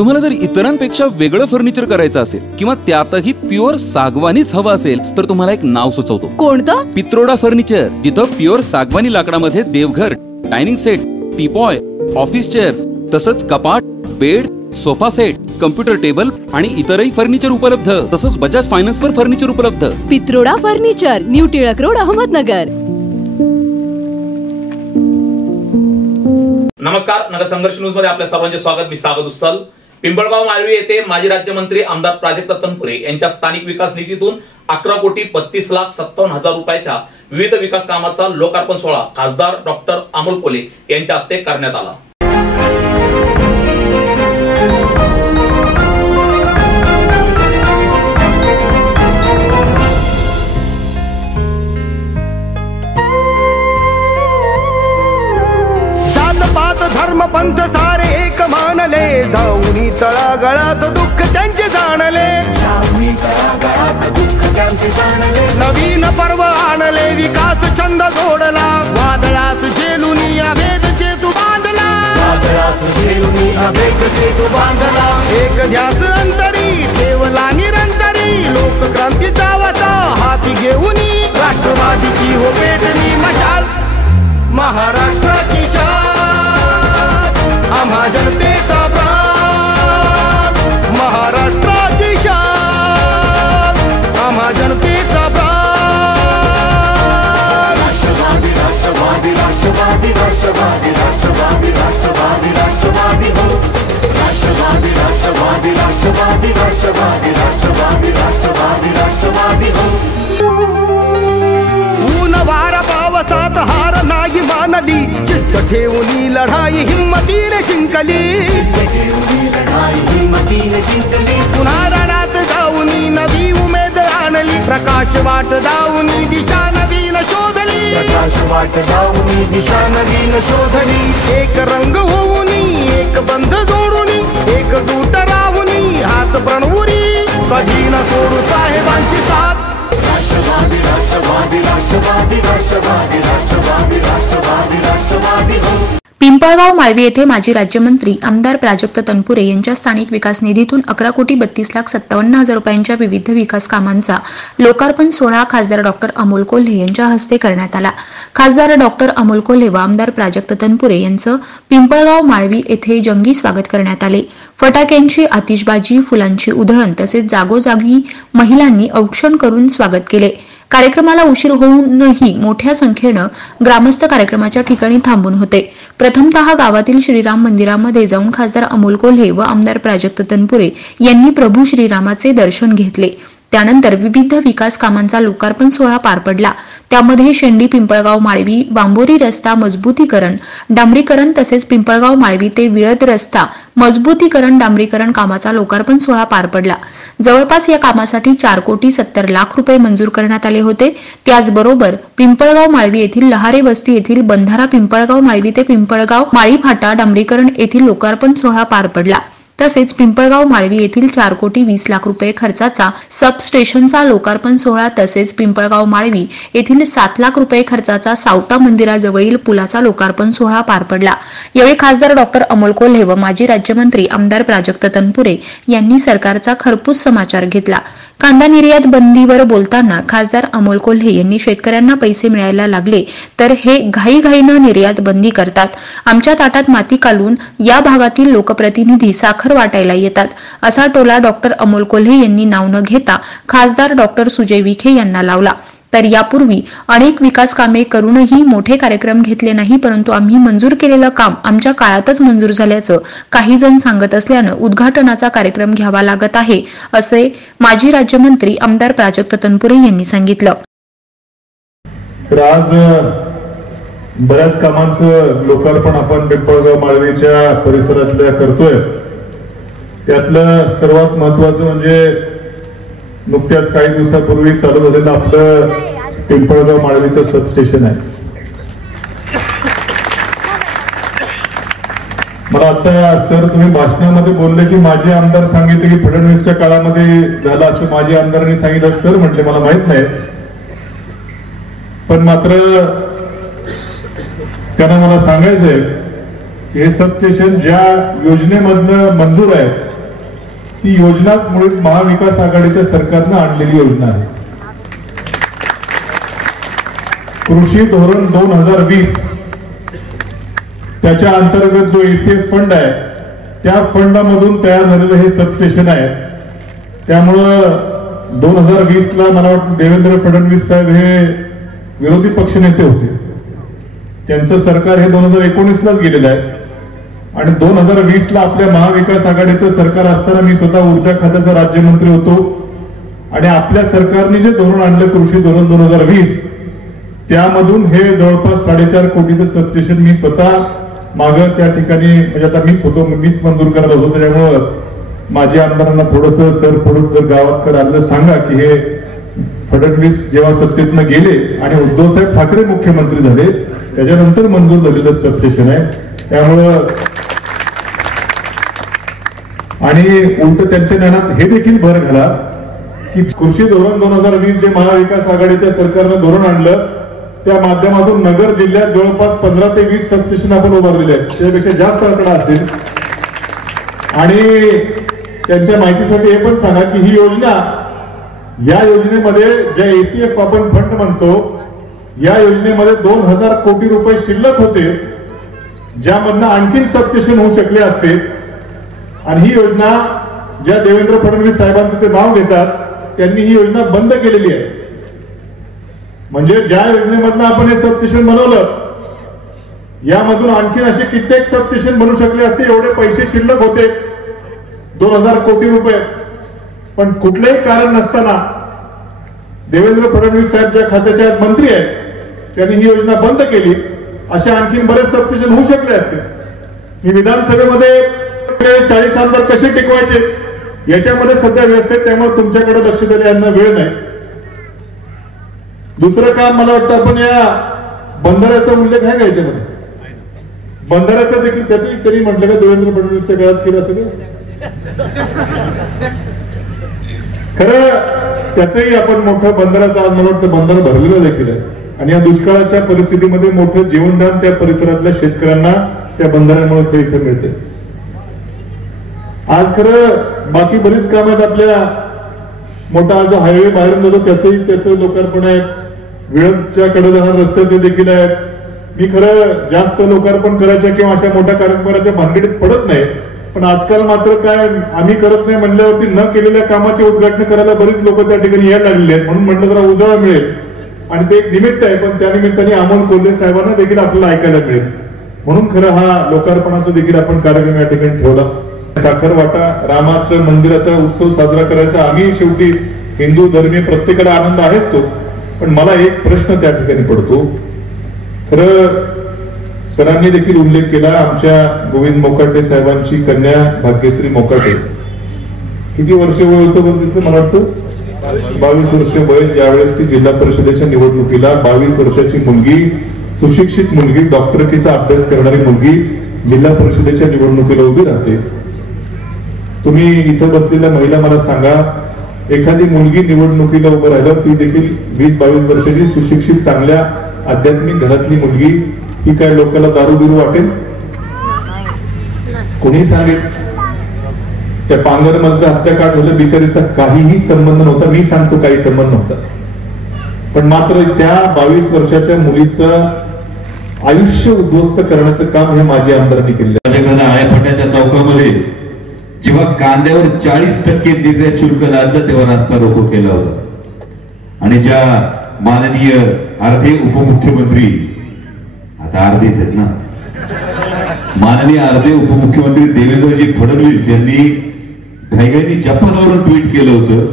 तुम्हाला जर इतरांपेक्षा वेगळं फर्निचर करायचं असेल किंवा त्यातही प्युअर सागवानीच हवं असेल तर तुम्हाला एक नाव सुचवतो. कोणतं? पित्रोडा फर्निचर, जिथं प्युअर सागवानी लाकडामध्ये देवघर, dining set, teapoy, office chair, तसंच कपाट, bed, sofa set, computer table आणि इतरही फर्निचर उपलब्ध. तसंच बजाज फायनान्स वर फर्निचर उपलब्ध. Pitroda furniture, new Tilak road, Ahmednagar. नमस्कार, नगर संघर्ष न्यूज मध्ये आपल्या सर्वांचे स्वागत. मी सागत उस्सल. पिंपळगाव माळवी येथे माजी राज्यमंत्री आमदार प्राजक्त तनपुरे यांच्या स्थानिक विकास निधीतून 11,32,57,000 रुपयाच्या विविध विकास कामाचा लोकार्पण सोहळा खासदार डॉक्टर अमोल कोल्हे यांच्या हस्ते करण्यात आला. धर्म पंथ सारे एक मानले, जाऊनी तळागाळात दुःख त्यांचे जाणले, नवीन पर्व आणले, विकास छंद जोडला, वादळास झेलूनी अभेद सेतू बांधला, एक ध्यास अंतरी ठेवला निरंतरी, लोकक्रांतीचा वसा हाती घेऊनी, राष्ट्रवादीची हो पेटली मशाल, महाराष्ट्राची शान, आम्हा जनतेचा प्राण, महाराष्ट्राची शान, आम्हा जनतेचा प्राण. राष्ट्रवादी राष्ट्रवादी राष्ट्रवादी राष्ट्रवादी राष्ट्रवादी राष्ट्रवादी राष्ट्रवादी हो, राष्ट्रवादी राष्ट्रवादी राष्ट्रवादी राष्ट्रवादी राष्ट्रवादी राष्ट्रवादी राष्ट्रवादी हो. ऊन वारा पावसात हार नाही मानली, चित्त ठेवली लढाई हिम्मतीने जिंकली, पुन्हा रणात जाऊनी नवी उमेद आणली, प्रकाश वाट दावूनी दिशा नवीन शोधली, प्रकाश वाट दावूनी दिशा नवीन शोधली, एक रंग होऊनी एक बंध जोडूनी, एकजूट राहूनी हात प्रणवुरी, कधी न सोडू साहेबांची साथ. राष्ट्रवादी राष्ट्रवादी राष्ट्रवादी राष्ट्रवादी राष्ट्रवादी राष्ट्रवादी राष्ट्रवादी हो. पिंपळगाव माळवी येथे माजी राज्यमंत्री आमदार प्राजक्त तनपुरे यांच्या स्थानिक विकास निधीतून 11,32,57,000 रुपयांच्या विविध विकास कामांचा लोकार्पण सोहळा खासदार डॉक्टर अमोल कोल्हे यांच्या हस्ते करण्यात आला. खासदार डॉक्टर अमोल कोल्हे व आमदार प्राजक्त तनपुरे यांचं पिंपळगाव माळवी येथे जंगी स्वागत करण्यात आले. फटाक्यांची आतिषबाजी, फुलांची उधळण तसेच जागोजागी महिलांनी औक्षण करून स्वागत केले. कार्यक्रमाला उशीर होऊनही मोठ्या संख्येनं ग्रामस्थ कार्यक्रमाच्या ठिकाणी थांबून होते. प्रथमतः गावातील श्रीराम मंदिरामध्ये जाऊन खासदार अमोल कोल्हे व आमदार प्राजक्त तनपुरे यांनी प्रभू श्रीरामाचे दर्शन घेतले. त्यानंतर विविध विकास कामांचा लोकार्पण सोहळा पार पडला. त्यामध्ये शेंडी पिंपळगाव माळवी बांबोरी रस्ता मजबूतीकरण डांबरीकरण तसेच पिंपळगाव माळवी ते विळद रस्ता मजबूतीकरण डांबरीकरण कामाचा लोकार्पण सोहळा पार पडला. जवळपास या कामासाठी 4,70,00,000 रुपये मंजूर करण्यात आले होते. त्याचबरोबर पिंपळगाव माळवी येथील लहारे वस्ती येथील बंधारा पिंपळगाव माळवी ते पिंपळगाव माळी फाटा डांबरीकरण येथील लोकार्पण सोहळा पार पडला. तसेच पिंपळगाव माळवी येथील 4,20,00,000 रुपये खर्चाचा सबस्टेशनचा लोकार्पण सोहळा तसेच पिंपळगाव माळवी येथील 7,00,000 रुपये खर्चाचा सावता मंदिराजवळील पुलाचा लोकार्पण सोहळा पार पडला. यावेळी खासदार डॉक्टर अमोल कोल्हे व माजी राज्यमंत्री आमदार प्राजक्त तनपुरे यांनी सरकारचा खरपूस समाचार घेतला. कांदा निर्यात बंदीवर बोलताना खासदार अमोल कोल्हे यांनी शेतकऱ्यांना पैसे मिळायला लागले तर हे घाईघाईनं निर्यात बंदी करतात. आमच्या ताटात माती काढून या भागातील लोकप्रतिनिधी साखर वाटायला येतात असा टोला डॉक्टर अमोल कोल्हे यांनी नाव न घेता खासदार डॉक्टर सुजय विखे यांना लावला. तर यापूर्वी अनेक विकास कामे करूनही मोठे कार्यक्रम घेतले नाही, परंतु आम्ही मंजूर केलेलं काम आमच्या काळातच मंजूर झाल्याचं काही जण सांगत असल्यानं उद्घाटनाचा कार्यक्रम घ्यावा लागत आहे असे माजी राज्यमंत्री आमदार प्राजक्त तनपुरे यांनी सांगितलं. आज बऱ्याच कामांचं लोकार्पण आपण पिंपळगाव माळवीच्या परिसरातल्या करतोय. त्यातलं सर्वात महत्वाचं म्हणजे नुकत्याच काही दिवसापूर्वी चालू झालेलं आपलं पिंपळगाव माळवीचं सबस्टेशन आहे. मला आता सर तुम्ही भाषणामध्ये बोलले की माझे आमदार सांगितले की फडणवीसच्या काळामध्ये झालं असं माझे आमदारांनी सांगितलं. सर म्हटले मला माहित नाही, पण मात्र त्यांना मला सांगायचंय हे सबस्टेशन ज्या योजनेमधनं मंजूर आहे ती योजनाच मुळात महाविकास आघाडीच्या सरकारनं आणलेली योजना आहे. कृषी धोरण 2020 त्याच्या अंतर्गत जो एसीएफ फंड आहे त्या फंडामधून तयार झालेलं हे सबस्टेशन आहे. त्यामुळं 2020ला मला वाटतं देवेंद्र फडणवीस साहेब हे विरोधी पक्षनेते होते. त्यांचं सरकार हे 2019लाच गेलेलं आहे आणि 2020ला आपल्या महाविकास आघाडीचं सरकार असताना मी स्वतः ऊर्जा खात्याचा राज्यमंत्री होतो आणि आपल्या सरकारने जे धोरण आणलं कृषी धोरण 2020 त्यामधून हे जवळपास 4.5 कोटीचं सबस्टेशन मी स्वतः मागं त्या ठिकाणी म्हणजे आता मीच मंजूर करत होतो. त्याच्यामुळं माझ्या आमदारांना थोडंसं सर पडून जर गावात आलं सांगा की हे फडणवीस जेव्हा सत्तेतनं गेले आणि उद्धवसाहेब ठाकरे मुख्यमंत्री झाले त्याच्यानंतर मंजूर झालेलं सबस्टेशन आहे. त्यामुळं आणि उलट त्यांच्या ज्ञानात हे देखील भर घाला की कृषी धोरण 2020 जे महाविकास आघाडीच्या सरकारनं धोरण आणलं त्या माध्यमातून नगर जिल्ह्यात जवळपास 15 ते 20 सबस्टेशन आपण उभारलेले आहेत. त्यापेक्षा जास्त आकडा असेल. आणि त्यांच्या माहितीसाठी हे पण सांगा की ही योजना या योजनेमध्ये जे एसीएफ आपण फंड म्हणतो या योजनेमध्ये 2000 कोटी रुपये शिल्लक होते ज्यामधनं आणखी सबस्टेशन होऊ शकले असते. आणि ही योजना ज्या देवेंद्र फडणवीस साहेबांचं ते नाव घेतात त्यांनी ही योजना बंद केलेली आहे. म्हणजे ज्या योजनेमधनं आपण हे सबस्टेशन बनवलं यामधून आणखीन असे कित्येक सबस्टेशन बनवू शकले असते. एवढे पैसे शिल्लक होते 2000 कोटी रुपये. पण कुठलंही कारण नसताना देवेंद्र फडणवीस साहेब ज्या खात्याचे मंत्री आहेत त्यांनी ही योजना बंद केली. असे आणखीन बरेच सबस्टेशन होऊ शकले असते. मी विधानसभेमध्ये 40 आमदार कसे टिकवायचे याच्यामध्ये सध्या व्यस्त आहे. त्यामुळे तुमच्याकडे लक्ष द्यायला यांना वेळ नाही. दुसरं काम मला वाटतं आपण या बंधाऱ्याचा उल्लेख आहे का याच्यामध्ये बंधाऱ्याचा देखील त्याचंही त्यांनी म्हटलं का देवेंद्र फडणवीसच्या काळात केलं सगळं खरं त्याचंही आपण मोठं बंधाऱ्याचं आज मला वाटतं बंधारा भरलेलं देखील आहे. आणि या दुष्काळाच्या परिस्थितीमध्ये मोठं जीवनदान त्या परिसरातल्या शेतकऱ्यांना त्या बंधाऱ्यामुळे खरं इथं मिळते. आज खरं बाकी बरीच काम आहेत. आपल्या मोठा जो हायवे बाहेरून जातो त्याचं लोकार्पण आहे. विळदच्या कडे जाणाऱ्या रस्त्याचे देखील आहेत. मी खरं जास्त लोकार्पण करायच्या किंवा अशा मोठ्या कार्यक्रमाच्या भानगडीत पडत नाही. पण आजकाल मात्र काय आम्ही करत नाही म्हणल्यावरती न केलेल्या कामाचे उद्घाटन करायला बरीच लोक त्या ठिकाणी यायला लागलेले आहेत. म्हणून म्हटलं जरा उजाळा मिळेल आणि ते एक निमित्त आहे. पण त्या निमित्ताने अमोल कोल्हे साहेबांना देखील आपल्याला ऐकायला मिळेल. म्हणून खरं हा लोकार्पणाचा देखील आपण कार्यक्रम या ठिकाणी ठेवला. साखरवाटा रामाचं मंदिराचा उत्सव साजरा करायचा आम्ही शेवटी हिंदू धर्मीय प्रत्येकाला आनंद आहेच तो. पण मला एक प्रश्न त्या ठिकाणी पडतो. खरं सरांनी देखील उल्लेख केला आमच्या गोविंद मोकाटे साहेबांची कन्या भाग्यश्री मोकाटे किती वर्ष वय होतं बरं तिचं मला वाटतं 22 वर्ष वय. ज्यावेळेस ती जिल्हा परिषदेच्या निवडणुकीला 22 वर्षाची मुलगी सुशिक्षित मुलगी डॉक्टरकीचा अभ्यास करणारी मुलगी जिल्हा परिषदेच्या निवडणुकीला उभी राहते. तुम्ही इथं बसलेल्या महिला मला सांगा एखादी मुलगी निवडणुकीला उभं राहिलं ती देखील 20-22 वर्षाची सुशिक्षित चांगल्या आध्यात्मिक घरातली मुलगी ही काय लोकांना दारू बिरू वाटेल कोणी सांगेल. त्या पांगरमलचं हत्याकांड झालं बिचारीचा काहीही संबंध नव्हता. मी सांगतो काही संबंध नव्हता. पण मात्र त्या 22 वर्षाच्या मुलीचं आयुष्य उद्ध्वस्त करण्याचं काम हे माझे आमदारांनी केलं. आळेफाट्याच्या चौकामध्ये जेव्हा कांद्यावर 40% निर्यात शुल्क लादलं तेव्हा रस्ता रोको केला होता. आणि ज्या माननीय अर्धे उपमुख्यमंत्री आता अर्धेच आहेत ना माननीय अर्धे उपमुख्यमंत्री देवेंद्रजी फडणवीस यांनी घाईघाईने जपानवरून ट्विट केलं होतं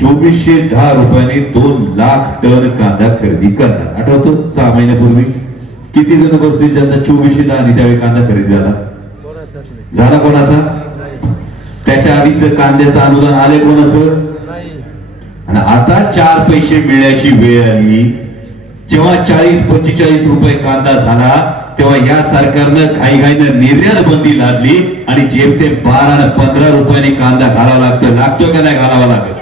2410 रुपयांनी 2 लाख टन कांदा खरेदी करणार. आठवतं 6 महिन्यापूर्वी किती जण बसले ज्यांचा 2410 आणि त्यावेळी कांदा खरेदी झाला कोणाचा. त्याच्या आधीच कांद्याचं अनुदान आले कोणाचं. आणि आता 4 पैसे मिळण्याची वेळ आली. जेव्हा 40-45 रुपये कांदा झाला तेव्हा या सरकारनं घाईघाईनं निर्यात बंदी लादली आणि जेमतेम 12-15 रुपयांनी कांदा घालावा लागतो का नाही घालावा लागत.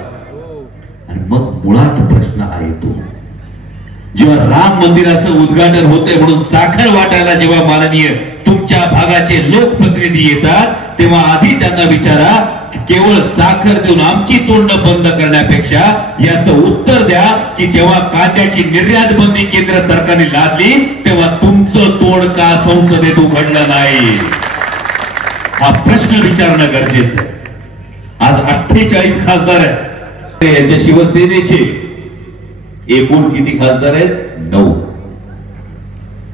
आणि मग मुळात प्रश्न आहे तो जेव्हा राम मंदिराचं उद्घाटन होतंय म्हणून साखर वाटायला जेव्हा माननीय तुमच्या भागाचे लोकप्रतिनिधी येतात तेव्हा आधी त्यांना विचारा केवळ साखर देऊन आमची तोंड बंद करण्यापेक्षा याचं उत्तर द्या की जेव्हा कांद्याची निर्यात बंदी केंद्र सरकारने लादली तेव्हा तुमचं तोंड का संसदेत उघडलं नाही, हा प्रश्न विचारणं गरजेचं आहे. आज 48 खासदार आहेत. यांच्या शिवसेनेचे एकूण किती खासदार आहेत? 9.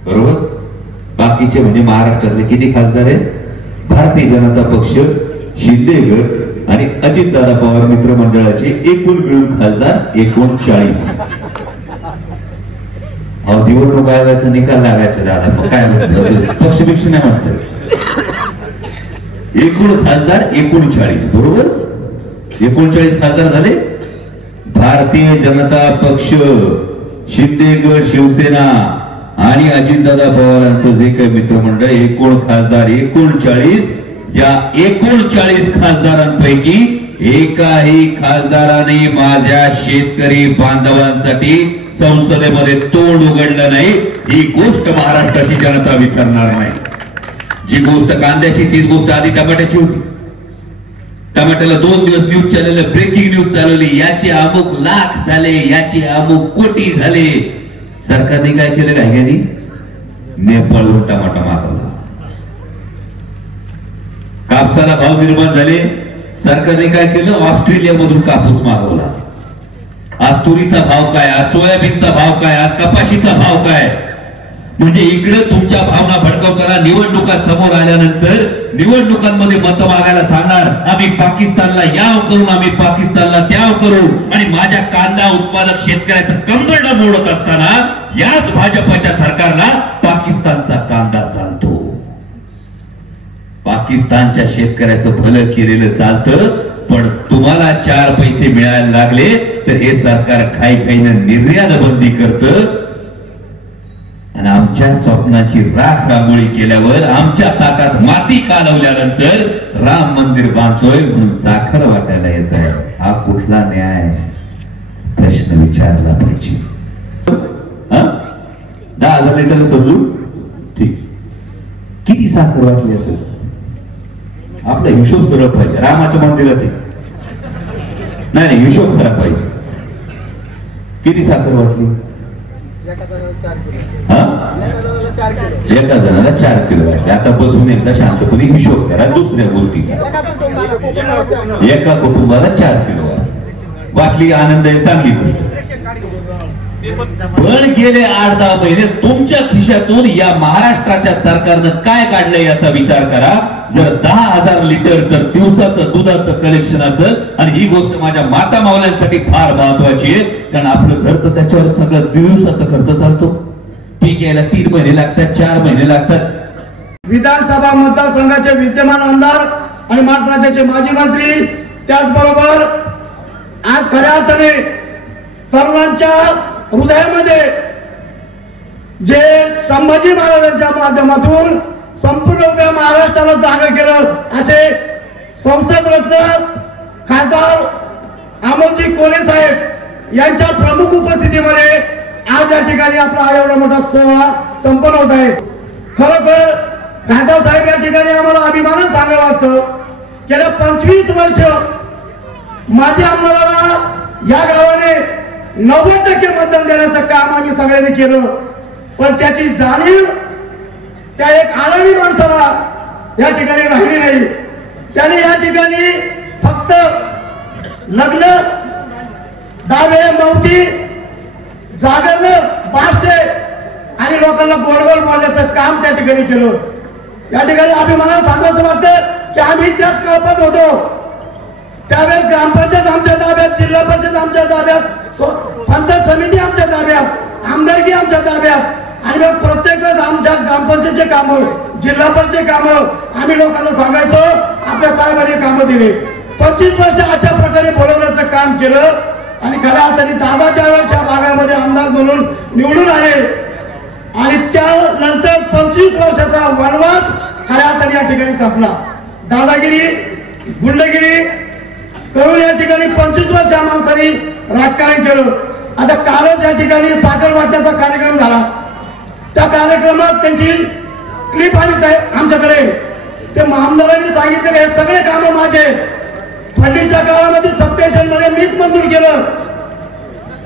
बरोबर. बाकीचे म्हणजे महाराष्ट्रातले किती खासदार आहेत? भारतीय जनता पक्ष, शिंदे गट आणि अजितदादा पवार मित्रमंडळाचे एकूण मिळून खासदार 39. निवडणूक आयोगाचा निकाल लागायचा दादा, मग काय पक्षपेक्ष नाही म्हणतात. एकूण खासदार 39. बरोबर. 39 खासदार झाले. भारतीय जनता पक्ष, शिंदे गट, शिवसेना आणि अजितदादा पवारांचं जे काही मित्रमंडळ एकूण खासदार 39. या 39 खासदारांपैकी एकाही खासदाराने माझ्या शेतकरी बांधवांसाठी संसदेमध्ये तोंड उघडलं नाही. ही गोष्ट महाराष्ट्राची जनता विसरणार नाही. जी गोष्ट कांद्याची तीच गोष्ट आधी टमाट्याची होती. टमाट्याला 2 दिवस न्यूज चालवलं, ब्रेकिंग न्यूज चालवली, याचे अमुक लाख झाले, याचे अमुक कोटी झाले. सरकारने काय केलं? घाईघाईने नेपाळवरून टमाटा मागवला. कापसाला भाव निर्माण झाले, सरकारने काय केलं? ऑस्ट्रेलियामधून कापूस मागवला. आज तुरीचा भाव काय, आज सोयाबीनचा भाव काय, आज कपाशीचा भाव काय? म्हणजे इकडे तुमच्या भावना भडकवताना निवडणुका समोर आल्यानंतर निवडणुकांमध्ये मत मागायला सांगणार आम्ही पाकिस्तानला याव करू, आम्ही पाकिस्तानला त्याव करू, आणि माझ्या कांदा उत्पादक शेतकऱ्याचं कंबरडं मोडत असताना याच भाजपच्या सरकारला पाकिस्तानचा कांदा चालतो. पाकिस्तानच्या शेतकऱ्याचं भलं केलेलं चालतं, पण तुम्हाला 4 पैसे मिळायला लागले तर हे सरकार खाईखाईनं निर्यात बंदी करतं. आणि आमच्या स्वप्नाची राख रांगोळी केल्यावर, आमच्या ताटात माती कालवल्यानंतर राम मंदिर बांधतोय म्हणून साखर वाटायला येत आहे. हा कुठला न्याय? प्रश्न विचारला पाहिजे. 10,000 लिटर समजू, ठीक. किती साखर वाटली असेल? आपला हिशोब सरळ पाहिजे. रामाच्या मंदिरात नाही, हिशोब खरा पाहिजे. किती साखर वाटली? एका जणाला 4 किलो वाटले. आता बसून एकदा शांतपणे हिशोब करा दुसऱ्या गोष्टीचा. एका कुटुंबाला 4 किलो वाटली. आनंद आहे, चांगली गोष्ट. पण गेले 8-10 महिने तुमच्या खिशातून या महाराष्ट्राच्या सरकारनं काय काढलंय याचा विचार करा. जर 10,000 लिटर जर दिवसाचं दुधाचं कलेक्शन असेल, आणि ही गोष्ट माझ्या माता मावल्यांसाठी फार महत्वाची आहे, कारण आपलं घर तर त्याच्यावर सगळं दिवसाचा खर्च चालतो. पीक यायला 3 महिने लागतात, 4 महिने लागतात. विधानसभा मतदारसंघाचे विद्यमान आमदार आणि महाराष्ट्राचे माजी मंत्री, त्याचबरोबर आज खऱ्या अर्थाने तरुणांच्या हृदयामध्ये जे संभाजी महाराजांच्या माध्यमातून संपूर्ण महाराष्ट्राला जागा केलं असे संसद रत्न खासदार अमोलजी कोल्हे साहेब यांच्या प्रमुख उपस्थितीमध्ये आज या ठिकाणी आपला एवढा मोठा सोहळा संपन्न होत आहे. खरोखर खासदार साहेब या ठिकाणी आम्हाला अभिमानानं सांगावं वाटतं. गेल्या 25 वर्ष माझ्या आमदाराला या गावाने 90% मतदान देण्याचं काम आम्ही सगळ्यांनी केलं. पण त्याची जाणीव त्या एक आळवी माणसाला या ठिकाणी राहिली नाही. त्याने या ठिकाणी फक्त लग्न, दावे, मौती, जागरण, बारसे आणि लोकांना गोडगोड बोलण्याचं काम त्या ठिकाणी केलं. या ठिकाणी अभिमानानं सांगायचं वाटतं की आम्ही त्याच कल्पत होतो. त्यावेळेस ग्रामपंचायत आमच्या ताब्यात, जिल्हा परिषद आमच्या ताब्यात, पंचायत समिती आमच्या ताब्यात, आमदारकी आमच्या ताब्यात, आणि मग प्रत्येक वेळेस आमच्या ग्रामपंचायतचे कामं, जिल्हा परिषदचे कामं आम्ही लोकांना सांगायचो आपल्या साहेबांनी कामं दिली. 25 वर्ष अशा प्रकारे बोलवण्याचं काम केलं. आणि खऱ्या अर्थाने दादाच्या वेळेच्या भागामध्ये आमदार म्हणून निवडून आले, आणि त्यानंतर 25 वर्षाचा वनवास खऱ्या अर्थाने या ठिकाणी संपला. दादागिरी, गुंडगिरी करून या ठिकाणी 25 वर्ष माणसांनी राजकारण केलं. आता कालच या ठिकाणी साखर वाटण्याचा कार्यक्रम झाला. त्या कार्यक्रमात त्यांची क्लिप आली आमच्याकडे. ते आमदारांनी सांगितलं हे सगळे कामं माझे, फडणीच्या काळामध्ये सबस्टेशन मध्ये मीच मंजूर केलं.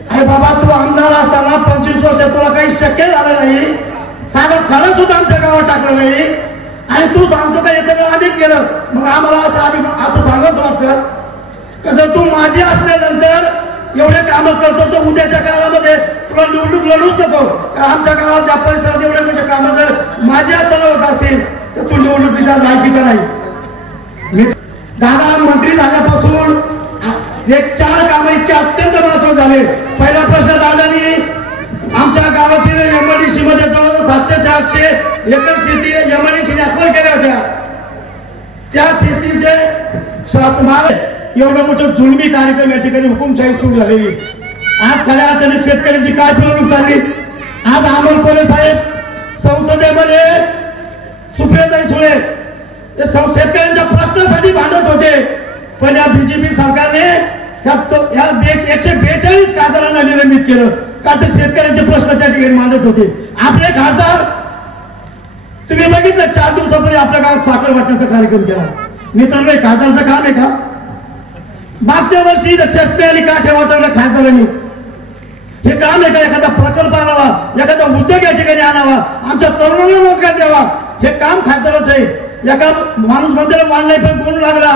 अरे बाबा, तू आमदार असताना 25 वर्ष तुला काही शक्य झालं नाही, साधं खरं सुद्धा आमच्या गावात टाकलं नाही, आणि तू सांगतो का हे सगळं आम्ही केलं. मग आम्हाला असं सांगाच वाटतं का जर तू माझी असल्यानंतर एवढे कामं करतो तर उद्याच्या काळामध्ये तुला निवडणूक लढूच नको. आमच्या गावात त्या परिसरात एवढे मोठे कामं जर माझी असताना होत असतील तर तू निवडणुकीचा लायकीचा नाही. मी दादा मंत्री झाल्यापासून एक 4 कामं इतके अत्यंत महत्वाचे झाले. पहिला प्रश्न दादानी आमच्या गावातील एमआयडीसी मध्ये जवळजवळ 700-800 एकर शेती एमआयडीसीने अक्वायर केल्या होत्या. त्या शेतीचे एवढं मोठं जुलमी कार्यक्रम या ठिकाणी हुकुमशाही सुरू झालेली. आज खऱ्या अर्थाने शेतकऱ्याची काय फसवणूक झाली. आज अमोल कोल्हे साहेब संसदेमध्ये सुप्रियाताई सुळे शेतकऱ्यांच्या प्रश्नासाठी भांडत होते, पण या बीजेपी सरकारने या 142 खासदारांना निलंबित केलं का तर शेतकऱ्यांचे प्रश्न त्या ठिकाणी मांडत होते. आपले खासदार तुम्ही बघितलं 4 दिवसापूर्वी आपल्या गावात साखर वाटण्याचा कार्यक्रम केला. मित्रांनो, खासदारांचं काम आहे का? मागच्या वर्षी चष्मे आणि काठे वाटवलं खासदारांनी. हे काम आहे का? एखादा प्रकल्प आणावा, एखादा उद्योग या ठिकाणी आणावा, आमच्या तरुणांना रोजगार द्यावा, हे काम खासदारच आहे. एका माणूस मंदिरात मानलाय पण गुण लागला,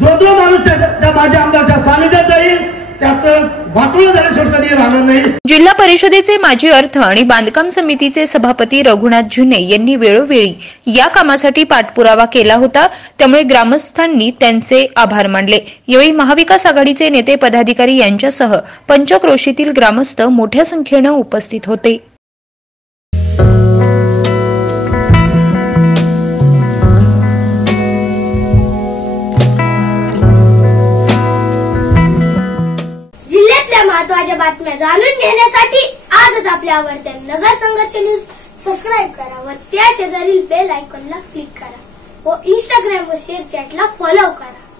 जो माणूस त्या माझ्या आमदारच्या सानिध्यात जाईल त्याचं वाटोळं झाल्याशिवाय कधी राहणार नाही. जिल्हा परिषदेचे माजी अर्थ आणि बांधकाम समितीचे सभापती रघुनाथ जुने यांनी वेळोवेळी या कामासाठी पाठपुरावा केला होता, त्यामुळे ग्रामस्थांनी त्यांचे आभार मानले. यावेळी महाविकास आघाडीचे नेते पदाधिकारी यांच्यासह पंचक्रोशीतील ग्रामस्थ मोठ्या संख्येने उपस्थित होते. महत्त्वाच्या बातम्या जाणून घेण्यासाठी आजच आपल्या आवडत्या नगर संघर्ष न्यूज सबस्क्राईब करा व त्या शेजारील बेल आयकॉनला क्लिक करा व इंस्टाग्राम व शेअर चॅटला फॉलो करा.